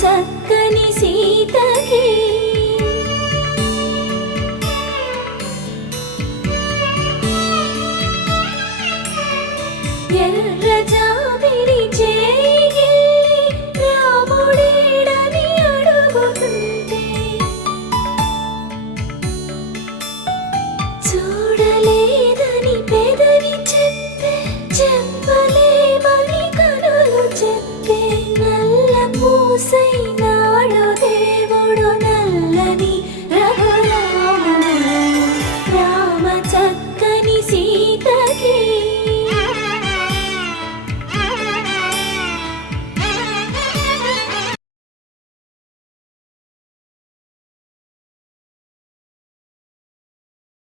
చక్కని సీతకి ఎర్ర జాబిలి చేయి రాముడేడని అడుగుతుంటే చూడలేదని పెదవి చెప్పే చెప్పలేమని కనులు చెప్పే నల్ల పూస